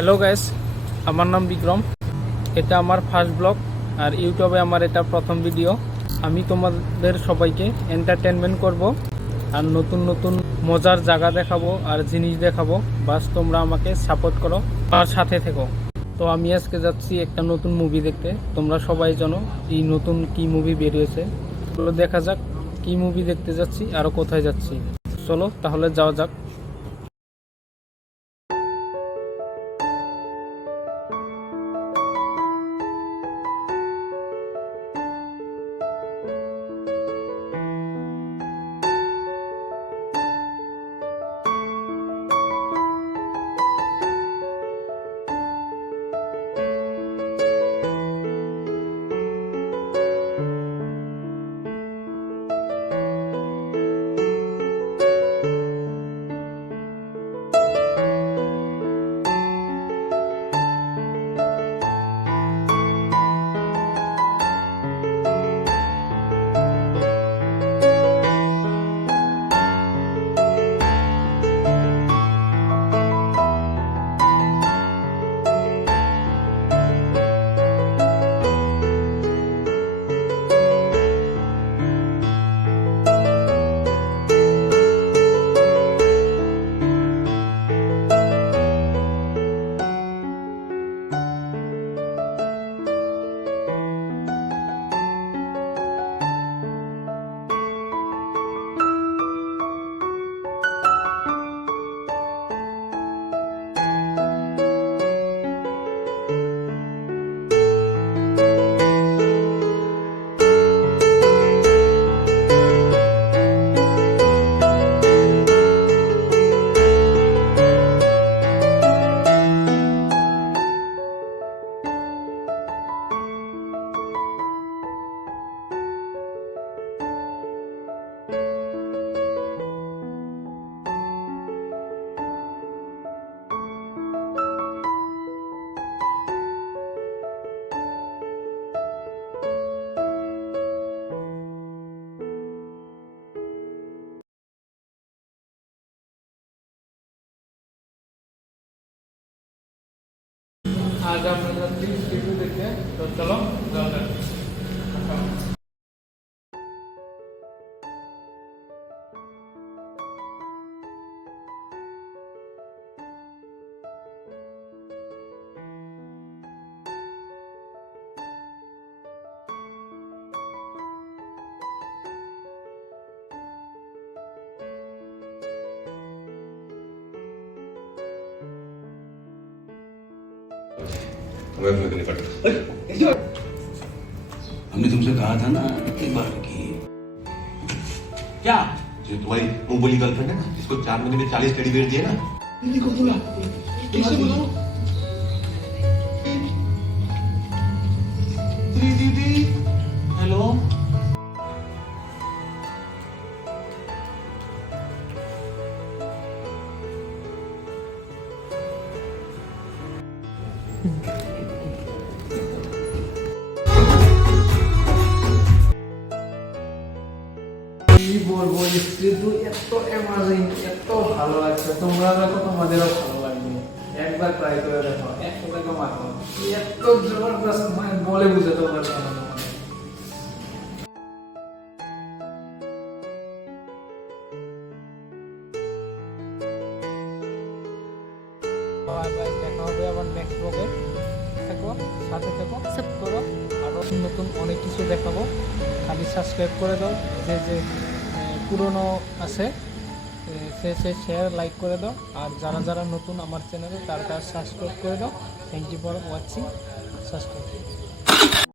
Hello guys, আমার নাম বিক্রম। এটা আমার ফার্স্ট ব্লগ আর ইউটিউবে আমার এটা প্রথম ভিডিও। আমি তোমাদের সবাইকে এন্টারটেনমেন্ট করব আর নতুন নতুন মজার জায়গা দেখাবো আর জিনিস দেখাবো। বাস তোমরা আমাকে সাপোর্ট করো আর সাথে থেকো। তো আমি আজকে যাচ্ছি একটা নতুন মুভি দেখতে। তোমরা সবাই জানো এই নতুন কি মুভি বেরিয়েছে। চলো দেখা যাক কি মুভি দেখতে যাচ্ছি আর কোথায় যাচ্ছি। চলো তাহলে যাওয়া যাক। आज हम रिव्यू देखते हैं, तो चलो जाओ। हमने तुमसे कहा था ना एक बार की क्या जो तुम्हारी मुंह बोली गर्लफ्रेंड है ना, इसको 4 महीने में 40 टेडी बेयर दिए ना। दीदी को बोला कैसे बोला दीदी हेलो বলবো স্ত্রীদু এত অ্যামাজিং, এত ভালো লাগছে। তোমরা দেখো, তোমাদেরও ভালো লাগবে। একবার ট্রাই করে দেখো, 100 টাকা মাত্র। এত জবরদস্ত, মানে বলে বুঝাতে পারবো না। দেখা হবে আবার নেক্সট ব্লগে। থাকো, সাথে থাকো, সাবস্ক্রাইব করো। আরও নতুন অনেক কিছু দেখাবো। খালি সাবস্ক্রাইব করে দাও। যে যে পুরনো আছে সে শেয়ার লাইক করে দাও। আর যারা যারা নতুন আমার চ্যানেলে তারা সাবস্ক্রাইব করে দাও। Thank you for watching. Subscribe.